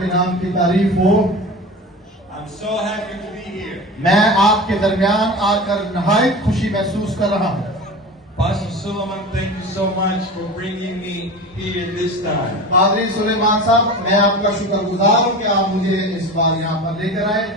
के नाम की तारीफ हो। I'm so happy to be here. मैं आपके दरमियान आकर नहायत खुशी महसूस कर रहा हूँ। Pastor Suleiman, thank you so much for bringing me here this time. पादरी सुलेमान साहब, मैं आपका शुक्रगुजार हूँ कि आप मुझे इस बार यहाँ पर लेकर आए।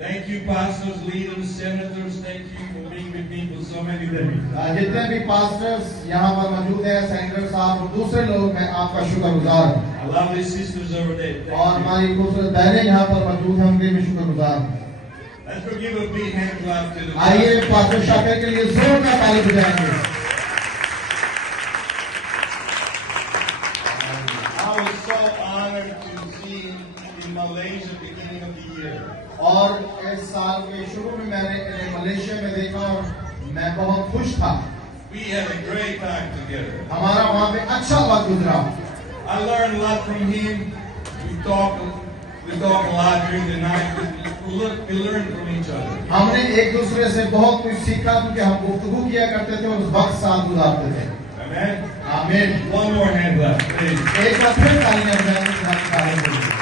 Thank you, pastors, leaders, senators. Thank you for being with me for so many days. जितने भी पास्टर्स यहाँ पर मौजूद हैं, सेनेटर साहब और दूसरे लोग, मैं आपका शुक्रगुजार हूँ। I love these sisters over there. और Thank you. हमारी खूबसूरत बहनें यहाँ पर मौजूद हैं, उनके भी शुक्रगुजार हूँ। Let's go give a big hand clap to the आइए पास्टर शाकिर के लिए जोरदार ताली बजाएंगे। I was so honored to see in Malaysia beginning of the year. और इस साल के शुरू में मैंने इन्हें मलेशिया में देखा और मैं बहुत खुश था। We had a great time together. हमारा वहाँ पे अच्छा वक्त गुजरा। I learned a lot from him. We talk a lot during the night. We learn from each other. हमने एक दूसरे से बहुत कुछ सीखा क्योंकि हम गुफ्तगू किया करते थे और उस वक्त साथ गुजारते थे। Amen. आमीन। One more hand clap, please. एक बार फिर तालियां बजाएंगे तुम्हारी तारीफ के लिए।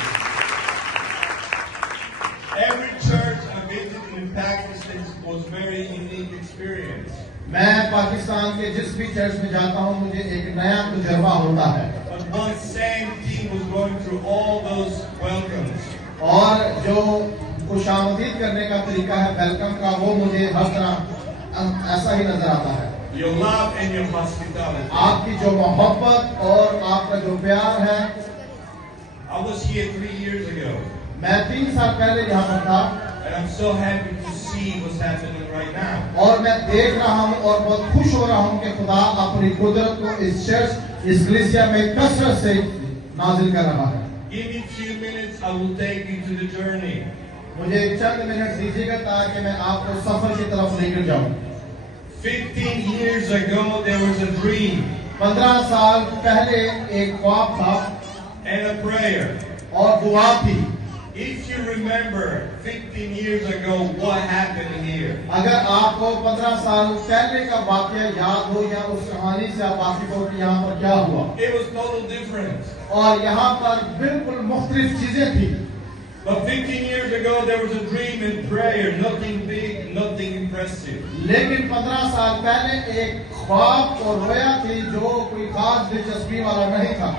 Every church I visited in Pakistan was very unique experience. मैं पाकिस्तान के जिस भी चर्च में जाता हूँ मुझे एक नया तजुर्बा होता है। But one same team was going through all those welcomes. और जो खुशामदीद करने का तरीका है वेलकम का, वो मुझे हर तरह ऐसा ही नजर आता है। Your love and your hospitality. आपकी जो मोहब्बत और आपका जो प्यार है। I was here 3 years ago. मैं 3 साल पहले यहाँ पर था। And I'm so happy to see what's happening right now. और मैं देख रहा हूँ और बहुत खुश हो रहा हूँ कि खुदा अपनी कुदरत को इस चर्च, इस कलीसिया में कसरत से नाजिल कर रहा है। Give me a few minutes, I will take you to the journey. मुझे चंद मिनट दीजिएगा ताकि मैं आपको सफर की तरफ लेकर जाऊँ। 15 years ago, there was a dream 15 साल पहले एक ख्वाब था and a prayer. और दुआ थी। If you remember 15 years ago what happened here. अगर आपको 15 साल पहले का वाकया याद हो या उस कहानी से आप वाकिफ हो कि यहाँ पर क्या हुआ। It was total different. और यहाँ पर बिल्कुल मुख्तलिफ चीजें थी। But 15 years ago there was a dream and prayer, nothing big, nothing impressive. लेकिन 15 साल पहले एक ख्वाब और रोया थी जो कोई खास दिलचस्पी वाला नहीं था।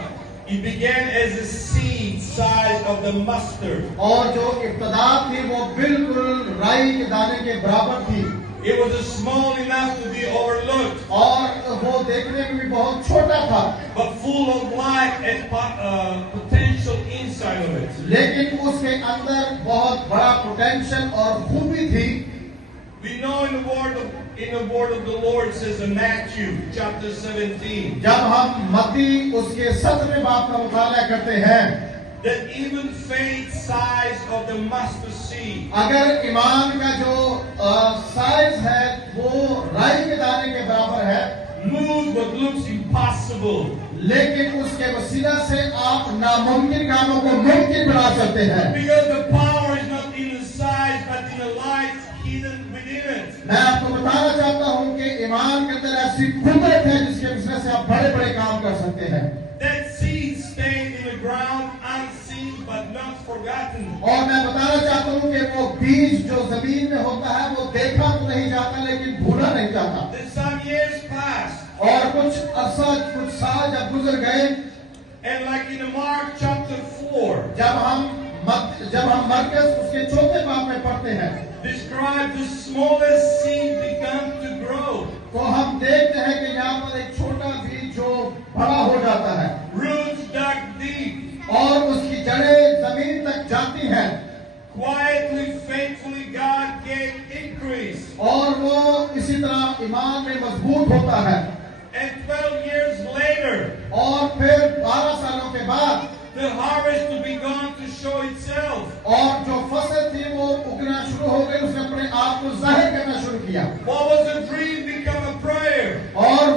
It began as a seed size of the mustard. और जो इब्तिदा थी वो बिल्कुल राई के दाने के बराबर थी। It was small enough to be overlooked. और वो देखने में भी बहुत छोटा था। But full of life and potential inside of it. लेकिन उसके अंदर बहुत बड़ा पोटेंशियल और खूबी थी। We know in the word of the Lord says in Matthew chapter 17. जब हम मत्ती उसके 17वें बाब का मुताला करते हैं, That even faith size of the mustard seed. अगर ईमान का जो साइज है वो राई के दाने के बराबर है, Moves what looks impossible. लेकिन उसके वसीला से आप नामुमकिन कामों को मुमकिन बना सकते हैं। Because the power is not in the size but in the light hidden within it. मैं आपको बताना चाहता हूँ कि ईमान के अंदर ऐसी कुदरत है जिसके वसीले से आप बड़े बड़े काम कर सकते हैं। That seed stayed in the ground unseen but not forgotten. और मैं बताना चाहता हूँ कि वो बीज जो जमीन में होता है वो देखा तो नहीं जाता लेकिन भूला नहीं जाता। Then some years passed. और कुछ साल जब गुजर गए, And like in Mark chapter 4, जब हम मरकज उसके 4थे बाब में पढ़ते हैं, describe the smallest seed began to grow. तो हम देखते हैं कि यहाँ पर एक छोटा बीज जो बड़ा हो जाता है। Roots dug deep. और उसकी जड़ें जमीन तक जाती हैं। Quietly, faithfully, God gave increase. और वो इसी तरह ईमान में मजबूत होता है। And 12 years later, और फिर 12 सालों के बाद the harvest began to show itself. और जो फसल थी वो उगना शुरू हो गई, उसने अपने आप को जाहिर करना शुरू किया। What was the dream